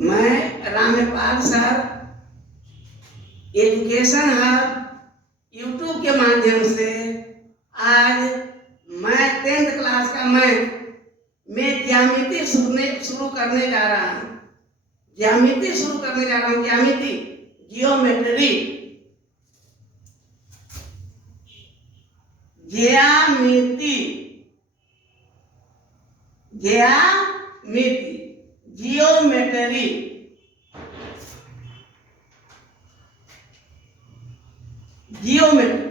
मैं रामेपाल sir education hub YouTube के माध्यम से आज मैं 10th क्लास का मैथ में ज्यामिति शुरू करने जा रहा हूँ। ज्यामिति शुरू करने जा रहा हूँ। ज्यामिति, जियोमेट्री, ज्यामिति, ज्यामिति, जियोमेट्री, जियोमेट्री,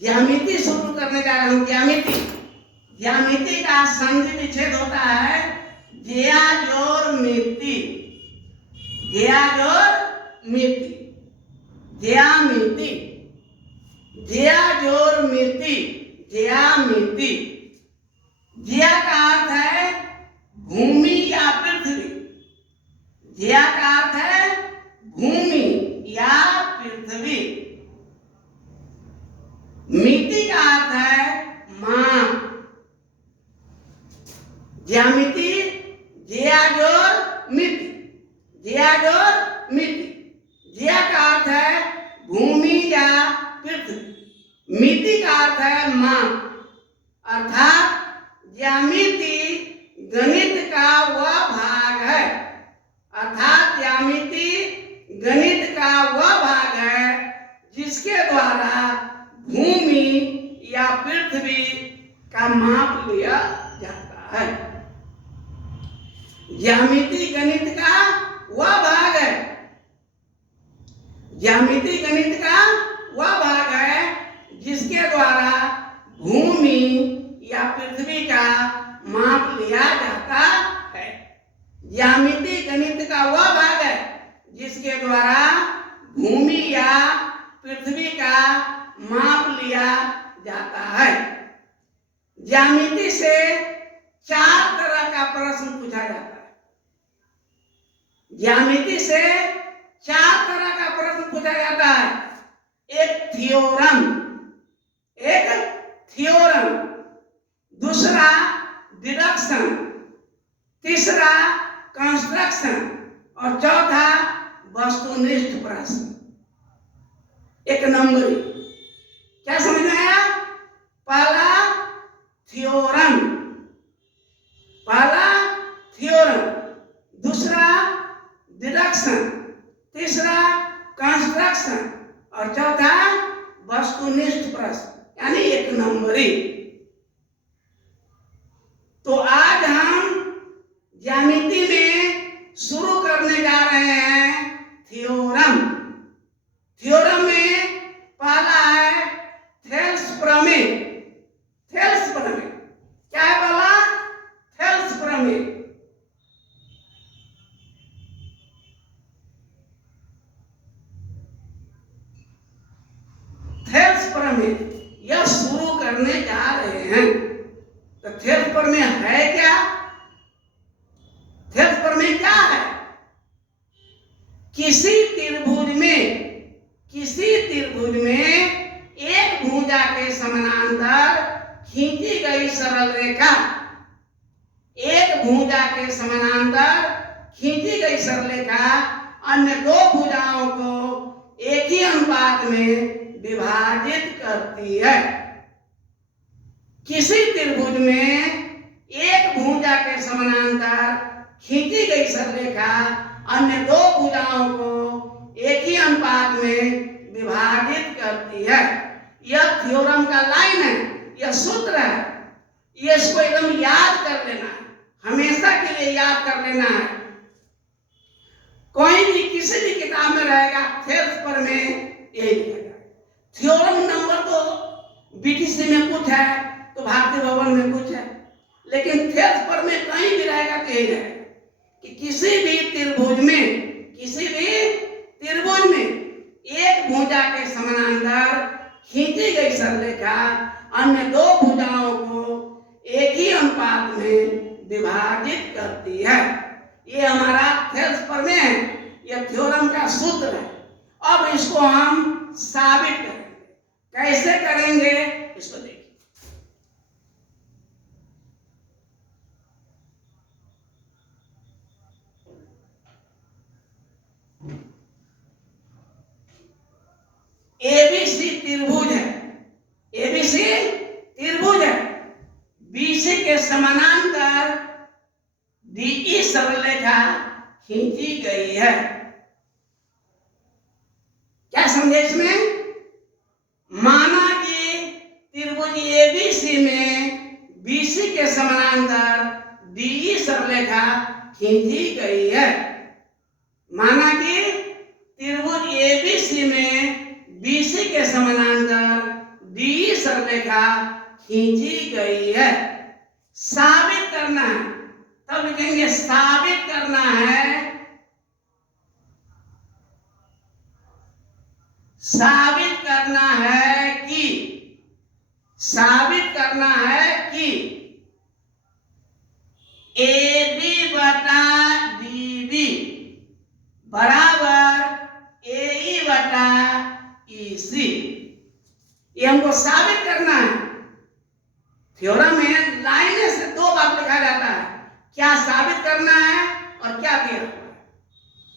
ज्यामिति शुरू करने जा रहा हूँ। ज्यामिति, ज्यामिति का संधि विच्छेद होता है ज्या जोड़ मिति, ज्या जोड़ मिति, ज्यामिति, ज्या जोड़ मिति, ज्यामिति। ज्या का अर्थ है भूमि या पृथ्वी, ज्या का अर्थ है भूमि या पृथ्वी। मिति का अर्थ है माप। ज्यामिति, ज्या जोड़ मिति, ज्या जोड़ मिति। ज्या का अर्थ है भूमि या पृथ्वी, मिति का अर्थ है माप। अर्थात ज्यामिति गणित का वह भाग है, अर्थात ज्यामिति गणित का वह भाग है जिसके द्वारा भूमि या पृथ्वी का माप लिया जाता है। ज्यामिति गणित का वह भाग है, ज्यामिति गणित का वह भाग है जिसके द्वारा भूमि या पृथ्वी का माप लिया जाता है। ज्यामिति गणित का वह भाग है जिसके द्वारा भूमि या पृथ्वी का माप लिया जाता है। ज्यामिति से 4 तरह का प्रश्न पूछा जाता है। ज्यामिति से 4 तरह का प्रश्न पूछा जाता है। एक थ्योरम, दूसरा डिडक्शन, तीसरा कंस्ट्रक्शन और चौथा वस्तुनिष्ठ प्रश्न। एक नंबरी, क्या समझ में आया? पहला थ्योरम, दूसरा डिडक्शन, तीसरा कंस्ट्रक्शन और चौथा वस्तुनिष्ठ प्रश्न, यानी एक नंबरी। तो आज हम ज्यामिति में शुरू करने जा रहे हैं थ्योरम। थ्योरम में पहला है थेल्स प्रमेय। थेल्स प्रमेय क्या है? पहला थेल्स प्रमेय। थेल्स प्रमेय यह शुरू करने जा रहे हैं। तो थेल्स प्रमेय है क्या? थेल्स प्रमेय क्या है? किसी त्रिभुज में एक भुजा के समानांतर खींची गई सरल रेखा, एक भुजा के समानांतर खींची गई सरल रेखा अन्य दो भुजाओं को एक ही अनुपात में विभाजित करती है। किसी त्रिभुज में एक भुजा के समानांतर खींची गई सरल रेखा अन्य दो भुजाओं को एक ही अनुपात में विभाजित करती है। यह थ्योरम का लाइन है, यह सूत्र है। ये इसको एकदम याद कर लेना है, हमेशा के लिए याद कर लेना है। कोई भी किसी भी किताब में रहेगा थेल्स प्रमेय यही लिखेगा। थ्योरम नंबर तो बीटीसी में कुछ है, तो भारतीय भवन में कुछ है, लेकिन थेल्स प्रमेय कहीं भी रहेगा तो यही रहेगा कि किसी भी त्रिभुज में एक भुजा के समानांतर खींची गई सरल रेखा अन्य दो भुजाओं को एक ही अनुपात में विभाजित करती है। ये हमारा थेल्स प्रमेय है, यह थ्योरम का सूत्र है। अब इसको हम साबित करेंगे। कैसे करेंगे इसको देखिए। त्रिभुज है, एबीसी त्रिभुज है, बीसी के समानांतर डीई सरलरेखा खींची गई है। क्या समझे इसमें? माना कि त्रिभुज एबीसी में बीसी के समानांतर डीई सरलरेखा खींची गई है। माना कि त्रिभुज एबीसी में बीसी के समानांतर डीई सरलरेखा खींची गई है। साबित करना है, तब लिखेंगे साबित करना है, साबित करना है कि, साबित करना है कि एडी बटा डीबी बराबर एई बटा ईसी। ये हमको साबित करना है। थ्योरम में लाइन से दो बात लिखा जाता है, क्या साबित करना है और क्या किया हुआ है।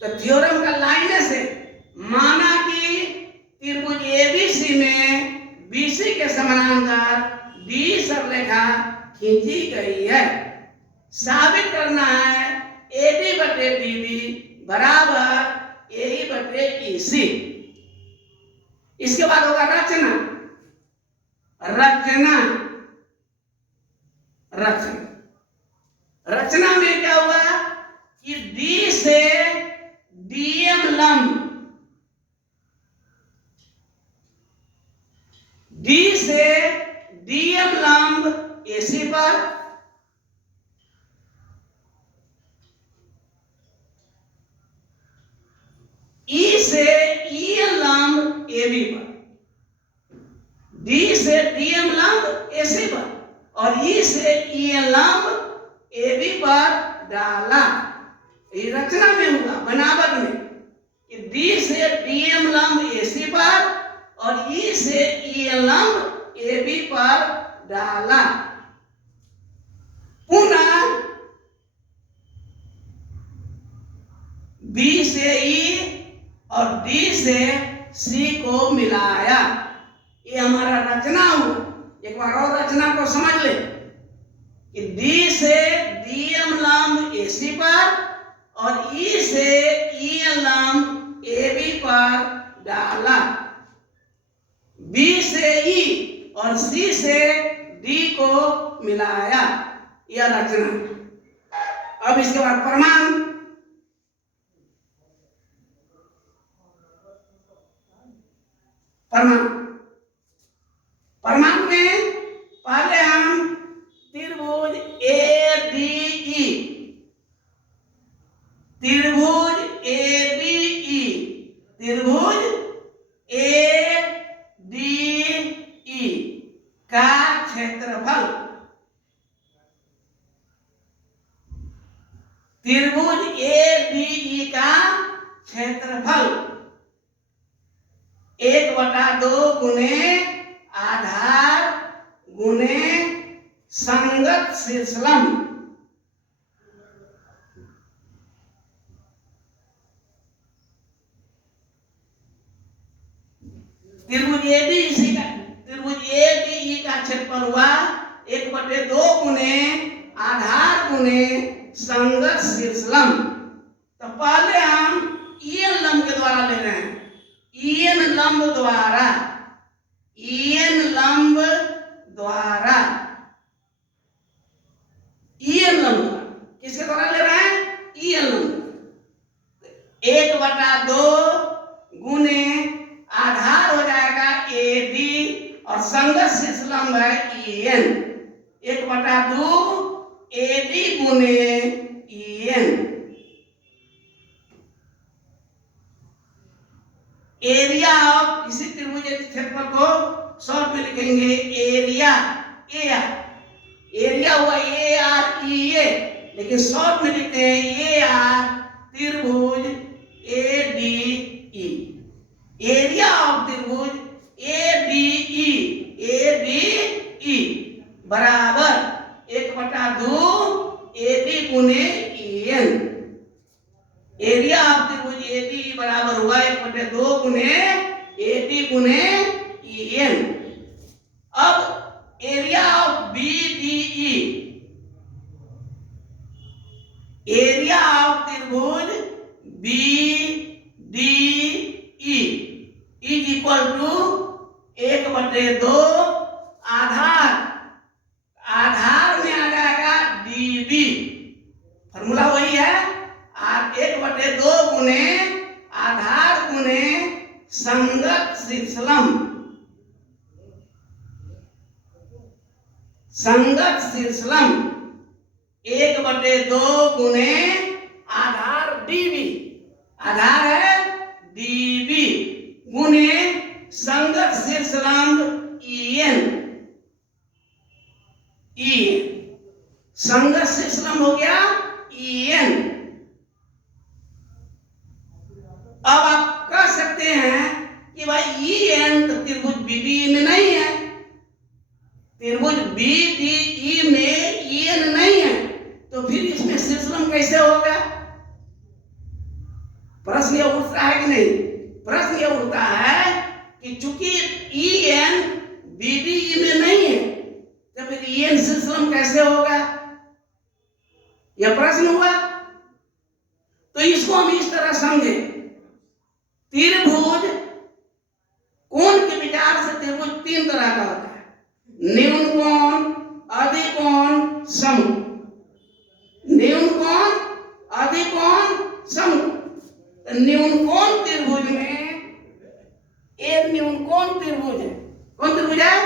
तो थ्योरम का लाइन से, माना कि त्रिभुज एबीसी में बीसी के समानांतर डी सरलरेखा खींची गई है। साबित करना है एडी बटे डीबी बराबर एई बटे ईसी। इसके बाद होगा रचना। रचना रचना रचना में क्या हुआ कि डी से डीएम लंब, डी से डीएम लंब एसी पर, ई से ईएन लंब एबी पर, डी से डीएम लंब एसी पर और ई से ईएन लंब एबी पर डाला। ये रचना में हुआ, बनावट में, कि डी से डीएम लंब एसी पर और ई से ईएन लंब एबी पर डाला। पुनः बी से ई और डी से सी को मिलाया। ये हमारा रचना हुआ। एक बार और रचना को समझ ले कि डी से डीएम लंब एसी पर और ई से ईएन लंब एबी पर डाला। बी से ई और सी से डी को मिलाया। यह रचना। अब इसके बाद प्रमाण। प्रमाण में पहले हम त्रिभुज एडीई, त्रिभुज एडीई, त्रिभुज एडीई का क्षेत्रफल, त्रिभुज एडीई का क्षेत्रफल 1/2 गुने आधार गुने संगत शीर्षलंब। त्रिभुज एडीई का क्षेत्रफल हुआ 1/2 गुने आधार गुने संगत शीर्षलंब। तो पहले हम ईएन लंब के द्वारा ले रहे हैं। ईएन लंब द्वारा, ईएन लंब द्वारा, ईएन लंब किसके द्वारा ले रहे हैं? ईएन लंब। 1/2 गुने आधार हो जाएगा एडी और संगत शीर्षलंब है ईएन। 1/2 एडी गुने ईएन। एरिया ऑफ इसी त्रिभुज क्षेत्रफल को शॉर्ट में लिखेंगे एरिया। एरिया हुआ ए आर ई ए, लेकिन शॉर्ट में लिखते हैं ए आर त्रिभुज A D E. Area of त्रिभुज ए डी ई बराबर 1/2 ए डी गुने ई एन। एरिया ऑफ त्रिभुज ए डी बराबर हुआ 1/2 गुने ए डी गुने EN। अब area of BDE, area of त्रिभुज BDE इज इक्वल टू 1/2 आधार, आधार में आ जाएगा DB, फॉर्मूला वही है 1/2 गुने आधार गुने संगत शीर्षलंब, संगत शीर्षलंब 1/2 गुने आधार DB, आधार है DB गुने संगत शीर्षलंब EN, संगत शीर्षलंब हो गया EN। अब आप कह सकते हैं कि भाई EN तो त्रिभुज BDE में नहीं है, त्रिभुज BDE में EN नहीं है, तो फिर इसमें शीर्षलंब कैसे होगा? प्रश्न यह उठता है कि नहीं? प्रश्न यह उठता है कि चूंकि EN BDE में नहीं है तो फिर EN शीर्षलंब कैसे होगा? यह प्रश्न हुआ। तो इसको हम इस तरह समझे, त्रिभुज कोण के विचार से त्रिभुज 3 तरह का होता है, न्यून कोण, अधिकोण, समकोण। न्यून कोण, अधिकोण, समकोण। न्यून कोण त्रिभुज में एक न्यून कोण त्रिभुज है, कौन त्रिभुज है?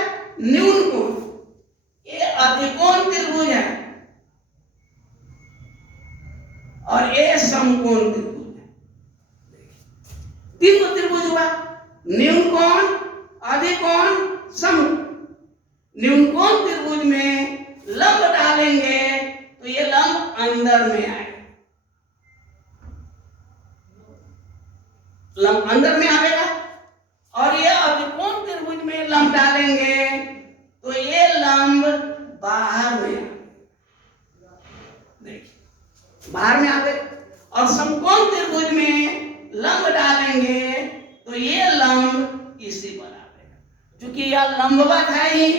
न्यून कोण। ये अधिकोण त्रिभुज है और ये समकोण त्रिभुज है। 3 त्रिभुज हुआ, न्यून कोण, अधिकोण, समकोण। न्यून कोण त्रिभुज में लंब डालेंगे तो ये लंब अंदर में आएगा, लंब अंदर में आएगा। और ये अधिकोण त्रिभुज में लंब डालेंगे तो ये लंब बाहर में आएगा, देखिए बाहर में आएगा। और समकोण त्रिभुज में लंब डालेंगे तो ये लंब इसी पर आएगा, क्योंकि यह लंबवत है ही।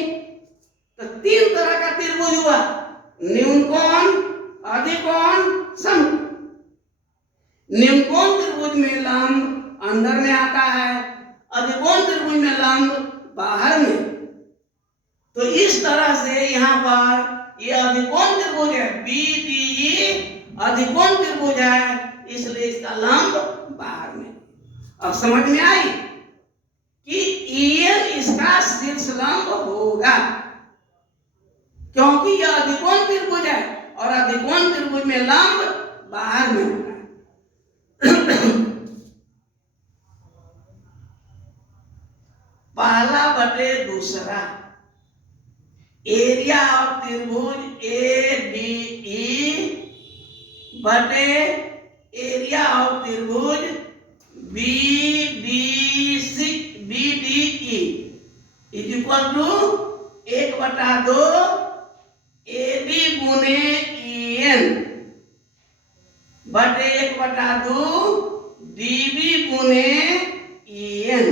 तो 3 तरह का त्रिभुज हुआ, न्यून कोण, अधिकोण, समकोण। न्यून कोण त्रिभुज में लंब अंदर में आता है, अधिकोण त्रिभुज में लंब बाहर में। तो इस तरह से यहाँ पर ये अधिकोण त्रिभुज है, BDE अधिकोण त्रिभुज है, इसलिए इसका लंब बाहर में। अब समझ में आई कि EN इसका शीर्षलंब होगा, क्योंकि यह अधिकोण त्रिभुज है और अधिकोण त्रिभुज में लंब बाहर में होगा। पहला बटे दूसरा, एरिया ऑफ त्रिभुज ADE बटे एरिया ऑफ त्रिभुज BDE is equal to 1/2 AB गुने EN बटे 1/2 DB गुने EN।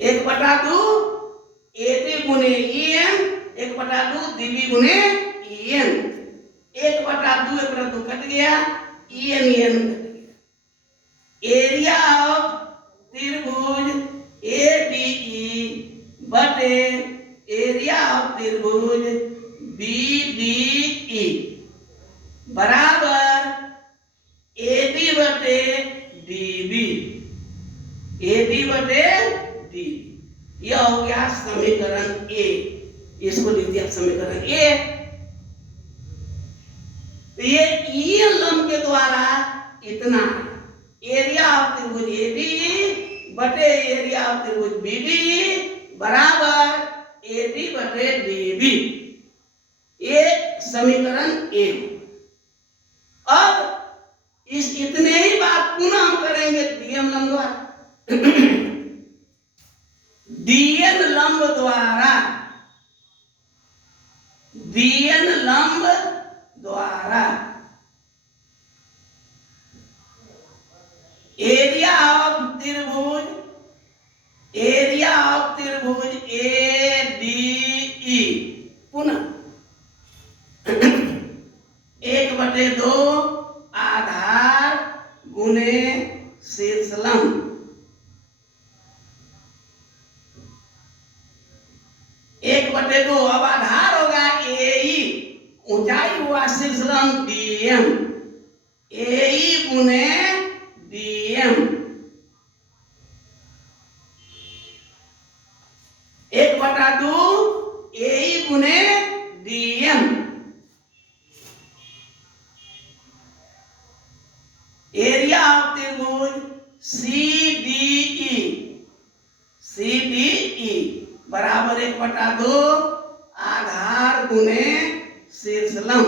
1/2 AB गुने EN, 1/2 DB गुने EN। 1/2 कट गया, EN कट गया। एरिया ऑफ त्रिभुज ADE बटे एरिया ऑफ त्रिभुज BDE बराबर AB बटे DB, AB बटे DB। यह हो गया समीकरण A, इसको लिख दिया समीकरण A। तो ये EN लंब के द्वारा इतना एरिया ऑफ त्रिभुज ADE बटे एरिया ऑफ त्रिभुज BDE बराबर AB बटे DB, ये समीकरण A। अब इस इतने ही बात पुनः हम करेंगे DM लंब द्वारा। DN लंब द्वारा, DN लंब द्वारा एरिया ऑफ त्रिभुज एरिया ऑफ त्रिभुज ADE पुनः 1/2 आधार गुने शीर्षलंब। 1/2 अब आधार होगा AE, ऊंचाई हुआ शीर्षलंब DM, AE गुने DM। 1/2 AE गुने DM। एरिया ऑफ त्रिभुज CDE, CDE बराबर 1/2 आधार गुने शीर्षलंब।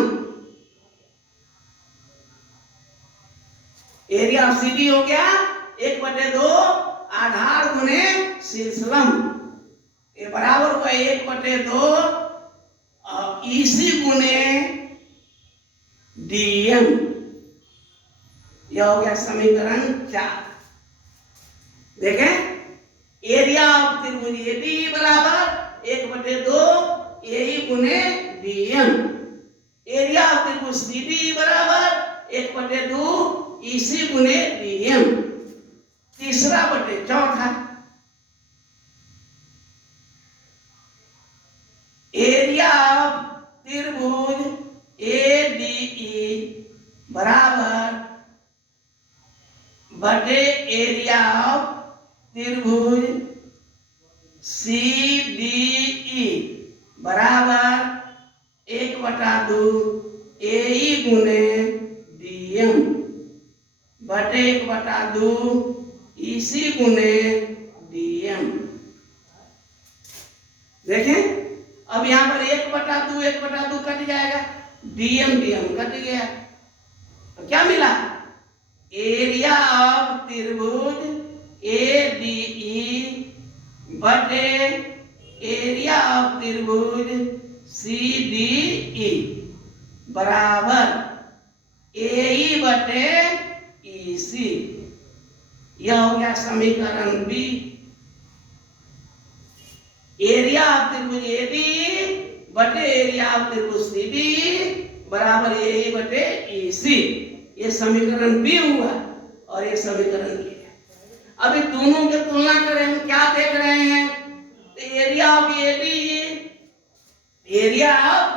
एरिया ऑफ CD हो गया 1/2 आधार गुने शीर्षलंब। ये बराबर हुआ 1/2 EC गुने DM। यह हो गया समीकरण 4। देखें, एरिया ऑफ त्रिभुज AD बराबर 1/2 AE गुने DM। एरिया ऑफ त्रिभुज CD बराबर 1/2 EC गुने DM। तीसरा बटे चौथा, एरिया ऑफ त्रिभुज ADE बराबर बटे एरिया ऑफ त्रिभुज CDE बराबर 1/2 AE गुने DM बटे 1/2 EC गुने DM। देखें, अब यहां पर 1/2 कट जाएगा, DM कट गया, तो क्या मिला? एरिया ऑफ त्रिभुज ADE बटे एरिया ऑफ त्रिभुज CDE बराबर AE बटे EC। यह हो गया समीकरण B। एरिया ऑफ त्रिभुज ADE बटे एरिया ऑफ त्रिभुज CDE बराबर AE बटे EC। ये समीकरण B हुआ और ये समीकरण A है। अभी दोनों की तुलना करें, हम क्या देख रहे हैं? तो area of ADE, area of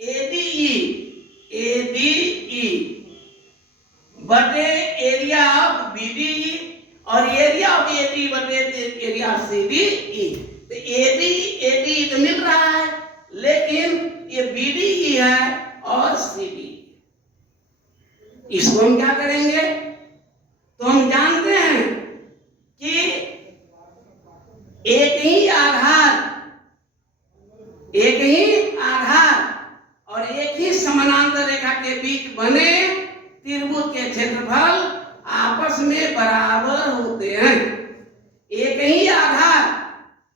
ADE बटे एरिया ऑफ BDE और एरिया ऑफ AD बटे एरिया ऑफ CDE। तो AD तो मिल रहा है, लेकिन ये BDE है और CDE। इसको हम क्या करेंगे? तो हम जानते हैं कि एक ही आधार और एक ही समानांतर रेखा के बीच बने त्रिभुज के क्षेत्रफल आपस में बराबर होते हैं। एक ही आधार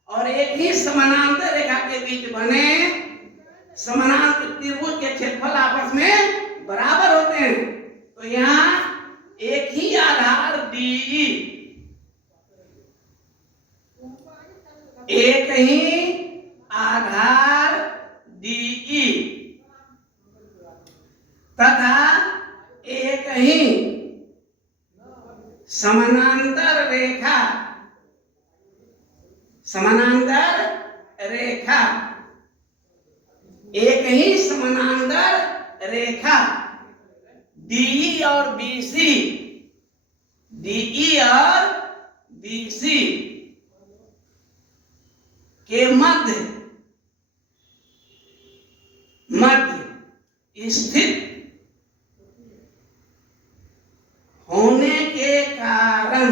और एक ही समानांतर रेखा के बीच बने समानांतर त्रिभुज के क्षेत्रफल आपस में बराबर होते हैं। तो यहाँ एक ही आधार DE, एक ही आधार DE तथा एक ही समानांतर रेखा एक ही समानांतर रेखा DE और BC के मध्य स्थित होने के कारण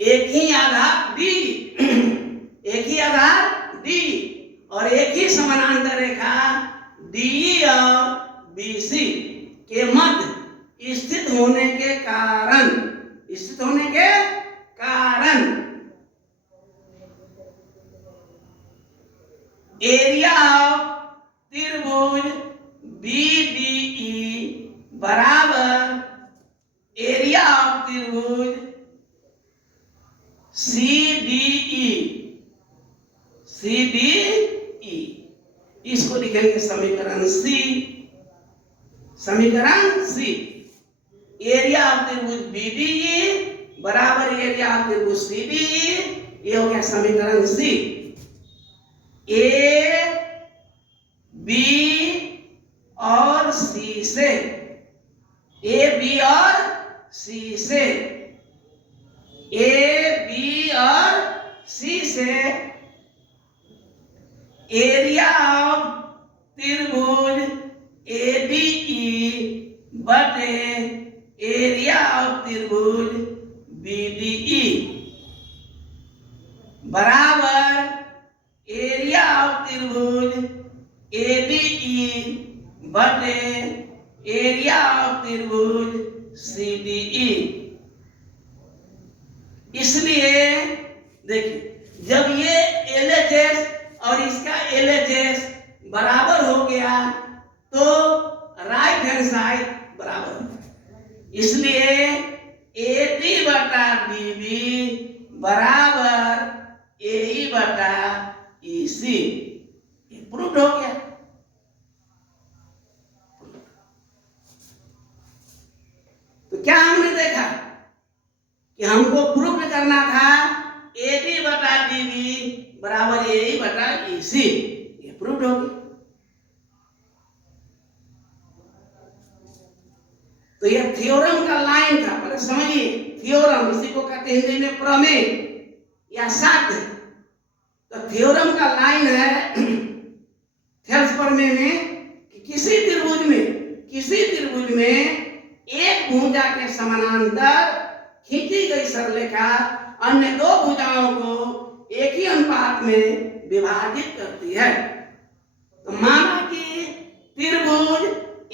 एक ही आधार D और एक ही समानांतर रेखा DE और BC के मध्य स्थित होने के कारण एरिया ऑफ त्रिभुज BDE बराबर एरिया ऑफ त्रिभुज CDE, CDE इसको लिखेंगे समीकरण C, समीकरण C। एरिया ऑफ त्रिभुज BDE बराबर एरिया ऑफ त्रिभुज CDE, ये हो गया समीकरण C। A, B और C से, A, B और C से, A, B और C से एरिया ऑफ त्रिभुज ADE बटे एरिया ऑफ त्रिभुज BDE बराबर एरिया ऑफ त्रिभुज ADE बटे एरिया ऑफ त्रिभुज CDE। इसलिए देखिए जब ये LHS और इसका LHS बराबर हो गया तो राइट हैंड साइड बराबर हो गया। इसलिए AD बटा BB बराबर AE बटा EC, ये प्रूव हो गया। तो क्या हमने देखा कि हमको प्रूव करना था AD बटा DB बराबर AE बटा EC, ये प्रूव हो गया। तो ये थ्योरम का लाइन था, पहले समझिए। थ्योरम इसी को कहते हैं हिंदी में प्रमेय या साध्य। तो थ्योरम का लाइन है थेल्स प्रमेय में कि किसी त्रिभुज में एक भुजा के समानांतर खींची गई सरलेखा अन्य दो भुजाओं को एक ही अनुपात में विभाजित करती है। तो माना कि त्रिभुज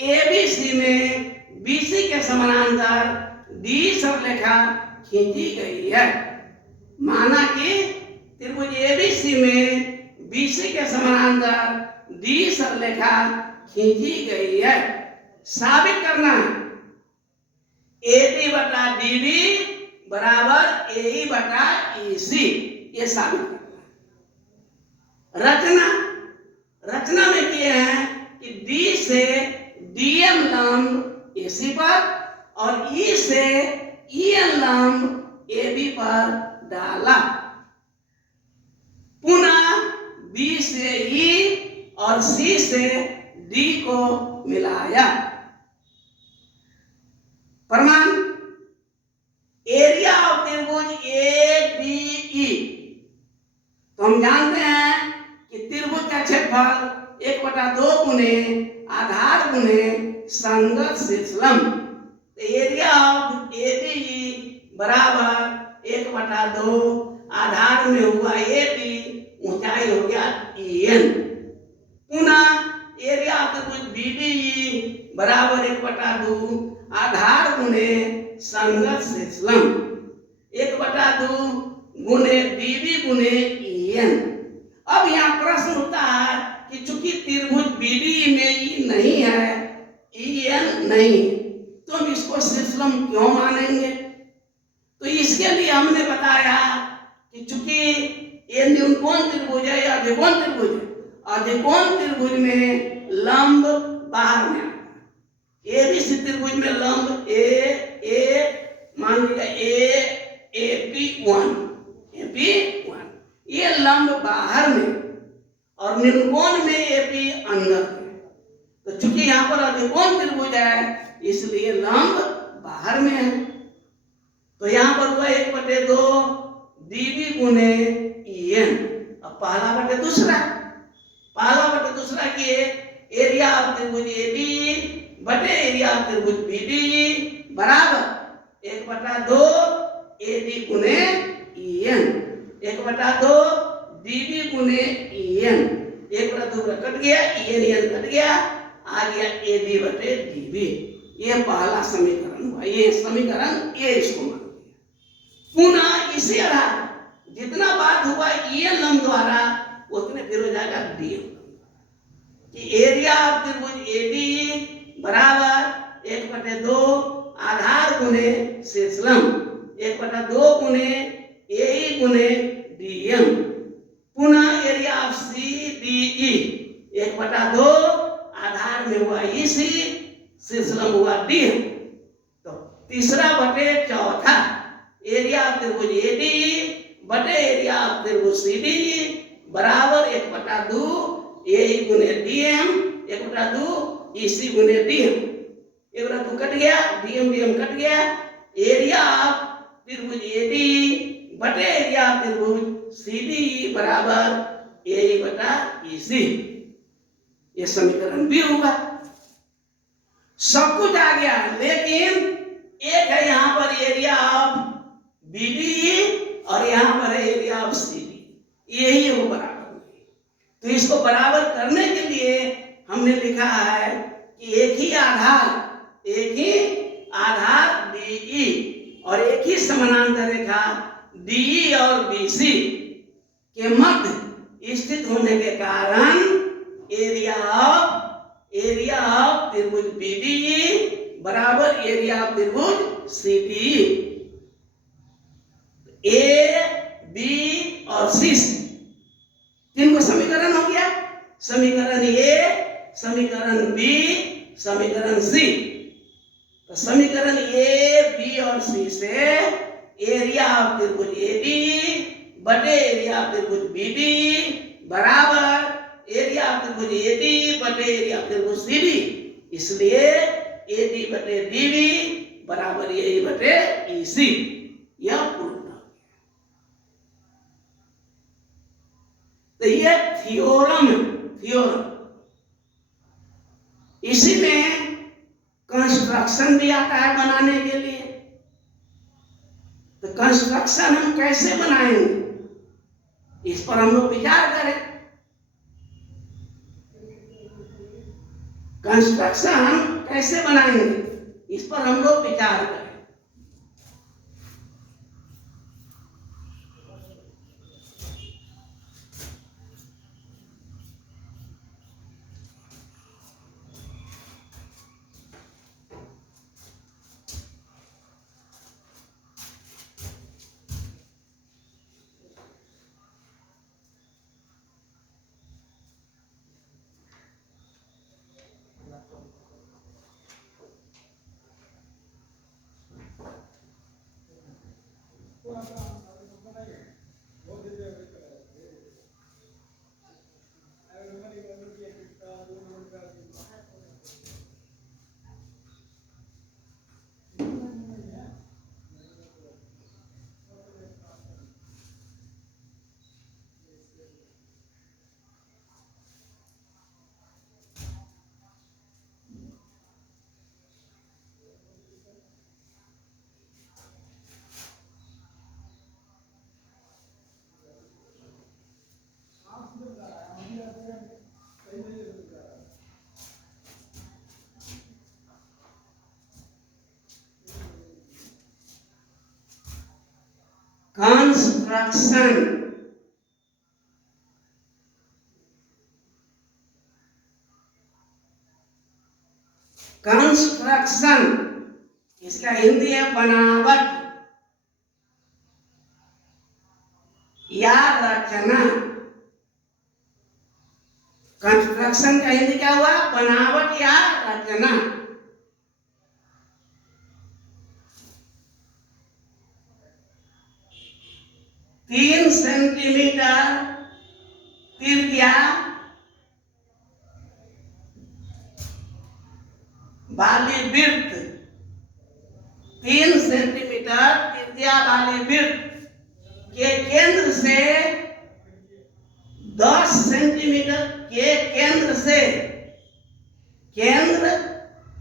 ABC में BC के समानांतर D सरलेखा खींची गई है। माना कि त्रिभुज ABC में BC के समानांतर D सरलेखा खींची गई है। साबित करना है AD बटा DB बराबर AE बटा EC, ये साबित करना। रचना में किए हैं कि D से DM लंब AC पर और E से EN लंब AB पर डाला। पुनः B से E और C से D को मिलाया। प्रमाण एरिया ऑफ त्रिभुज ADE, तो हम जानते हैं कि त्रिभुज का क्षेत्रफल 1/2 गुने आधार गुने संगत शीर्षलंब। एरिया ऑफ ADE बराबर 1/2 आधार में हुआ AD, ऊंचाई हो गया EN। पुनः एरिया ऑफ त्रिभुज BDE बराबर 1/2 आधार गुने संगत शीर्षलंब, 1/2 गुने BB गुने EN। अब यहाँ प्रश्न उठता है कि चूंकि त्रिभुज BD में E नहीं है, EN नहीं, तो हम इसको शीर्षलंब क्यों मानेंगे? तो इसके लिए हमने बताया कि चूंकि ये न्यूनकोण त्रिभुज है या अधिकोण त्रिभुज है, अधिकोण त्रिभुज में लंब बाहर में आता है। ABC त्रिभुज में लंब मान लीजिए AP1, ये लंब बाहर में और निम्नकोण में AP अंदर में। तो चूंकि यहाँ पर अधिकोण त्रिभुज है इसलिए लंब बाहर में है। तो यहाँ पर हुआ 1/2 DB गुने EN। अब पहला बटे दूसरा किए एरिया ऑफ त्रिभुज AD बटे एरिया ऑफ त्रिभुज BD बराबर 1/2 AD गुने EN, 1/2 DB गुने EN। 1/2 कट गया, EN कट गया, आ गया AD बटे DB। ये पहला समीकरण हुआ, ये समीकरण ये इसको मान लिया। पुनः इसी आधार जितना बात हुआ EN लंब द्वारा उतने फिर हो जाएगा DM कि एरिया ऑफ त्रिभुज AD बराबर 1/2 आधार गुने शीर्षलम 1/2 गुने ए गुने डीएम। पुनः area of C D E 1/2 आधार में हुआ ईसी, शीर्षलम हुआ डीएम। तो तीसरा बटे चौथा एरिया ऑफ त्रिभुज एडी बटे एरिया ऑफ त्रिभुज सीडी बराबर 1/2 ए गुने डीएम 1/2 ईसी गुने डीएम। 1/2 कट गया, डीएम डीएम कट गया। एरिया ऑफ त्रिभुज एडी बटे एरिया ऑफ त्रिभुज सीडी बराबर ए बटा ईसी। ये समीकरण भी होगा। सब कुछ आ गया, लेकिन एक है यहां पर एरिया ऑफ बीडी और यहां पर है एरिया ऑफ सीडी, यही वो बराबर नहीं। तो इसको बराबर करने के लिए हमने लिखा है कि एक ही आधार डीई और एक ही समानांतर रेखा डीई और बीसी के मध्य स्थित होने के कारण एरिया ऑफ त्रिभुज बीडी बराबर एरिया ऑफ त्रिभुज सीडी। ए बी और सी तीन को समीकरण हो गया। समीकरण ए, समीकरण बी, समीकरण सी। तो समीकरण ए बी और सी से एरिया ऑफ त्रिभुज एडी बटे एरिया ऑफ त्रिभुज बीडी बराबर एरिया ऑफ त्रिभुज एडी बटे एरिया ऑफ त्रिभुज सीडी। इसलिए एडी बटे डीबी बराबर ए बटे ईसी। यह पूर्ण। तो ये थ्योरम। इसी में कंस्ट्रक्शन भी आता है बनाने के लिए। तो कंस्ट्रक्शन हम कैसे बनाएंगे, इस पर हम लोग विचार करें। कंस्ट्रक्शन कैसे बनाएंगे, इस पर हम लोग विचार करें। कंस्ट्रक्शन इसका हिंदी है बनावट या रचना। कंस्ट्रक्शन का हिंदी क्या हुआ, बनावट या रचना। तीन सेंटीमीटर त्रिज्या वाली वृत्त, 3 सेंटीमीटर त्रिज्या वाली वृत्त के केंद्र से 10 सेंटीमीटर के केंद्र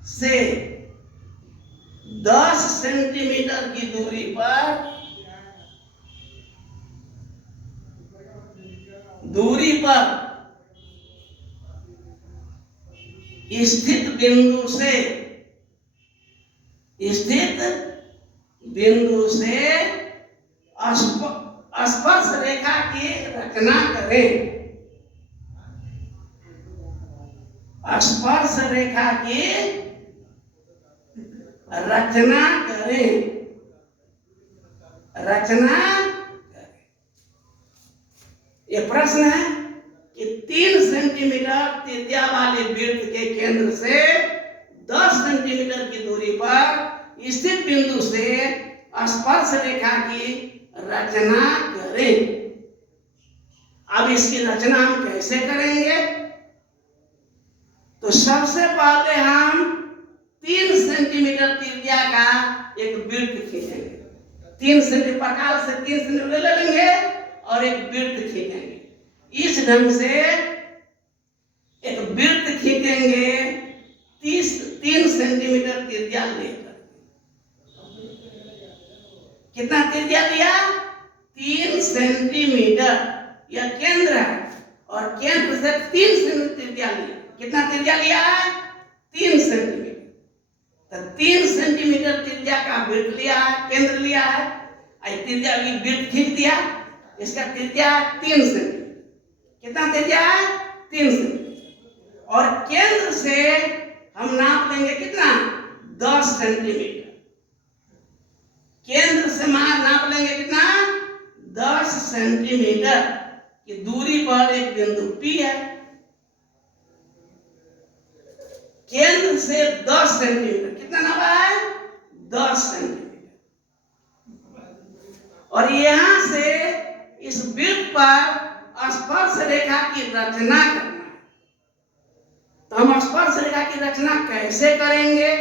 से 10 सेंटीमीटर की दूरी पर स्थित बिंदु से स्पर्श रेखा की रचना करें। स्पर्श रेखा की रचना करें, रचना करें। ये प्रश्न है कि 3 सेंटीमीटर त्रिज्या वाले वृत्त के केंद्र से 10 सेंटीमीटर की दूरी पर स्थित बिंदु से स्पर्श रेखा की रचना करें। अब इसकी रचना हम कैसे करेंगे? तो सबसे पहले हम 3 सेंटीमीटर त्रिज्या का एक वृत्त खींचेंगे। 3 सेंटीमीटर प्रकार से 3 सेंटीमीटर ले लेंगे और एक वृत्त खींचेंगे। इस ढंग से एक वृत्त खींचेंगे 3 सेंटीमीटर त्रिज्या लेकर। कितना त्रिज्या लिया? 3 सेंटीमीटर, यह केंद्र है और केंद्र से 3 सेंटीमीटर त्रिज्या लिया। कितना त्रिज्या लिया है? 3 सेंटीमीटर। तो 3 सेंटीमीटर त्रिज्या का वृत्त लिया है, केंद्र लिया है, त्रिज्या वृत्त खींच दिया। इसका त्रिज्या 3 सेंटीमीटर। कितना त्रिज्या है? 3 सेंटीमीटर। और केंद्र से हम नाप लेंगे कितना? 10 सेंटीमीटर। केंद्र से नाप लेंगे कितना? 10 सेंटीमीटर की दूरी पर एक बिंदु P है। केंद्र से 10 सेंटीमीटर, कितना नापा है? 10 सेंटीमीटर। और यहां से इस वृत्त पर स्पर्श रेखा की रचना करना है। तो हम स्पर्श रेखा की रचना कैसे करेंगे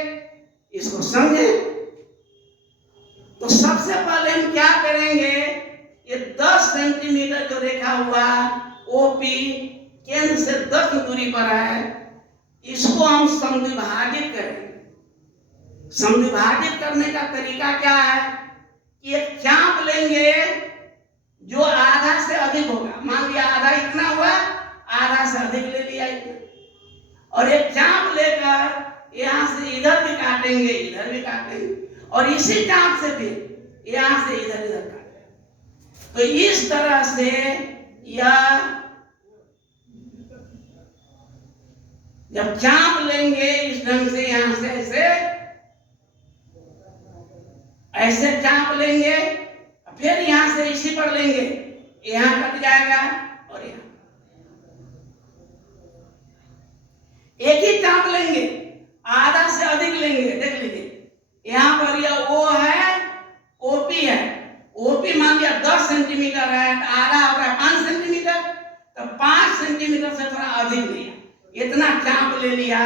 इसको समझें। तो सबसे पहले हम क्या करेंगे? ये 10 सेंटीमीटर जो रेखा हुआ OP केंद्र से 10 दूरी पर है, इसको हम समद्विभाजित करेंगे। समद्विभाजित करने का तरीका क्या है कि एक चाप लेंगे जो आधा से अधिक होगा। मान लिया आधा इतना हुआ, आधा से अधिक ले लिया इतना। और एक चाप लेकर यहां से इधर भी काटेंगे, इधर भी काटेंगे, और इसी चाप से भी यहां से इधर इधर काटेंगे। तो इस तरह से यह जब चाप लेंगे इस ढंग से, यहां से ऐसे चाप लेंगे, फिर यहां से इसी पर लेंगे, यहां कट जाएगा और यहां एक ही चाप लेंगे, आधा से अधिक लेंगे। देख लीजिए यहां पर यह O है, OP है। OP मान लिया 10 सेंटीमीटर है, तो आधा होगा 5 सेंटीमीटर, तो 5 सेंटीमीटर से थोड़ा अधिक लिया, इतना चाप ले लिया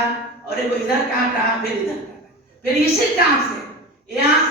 और एक इधर काटा, फिर इधर काटा, फिर इसी चाप से यहां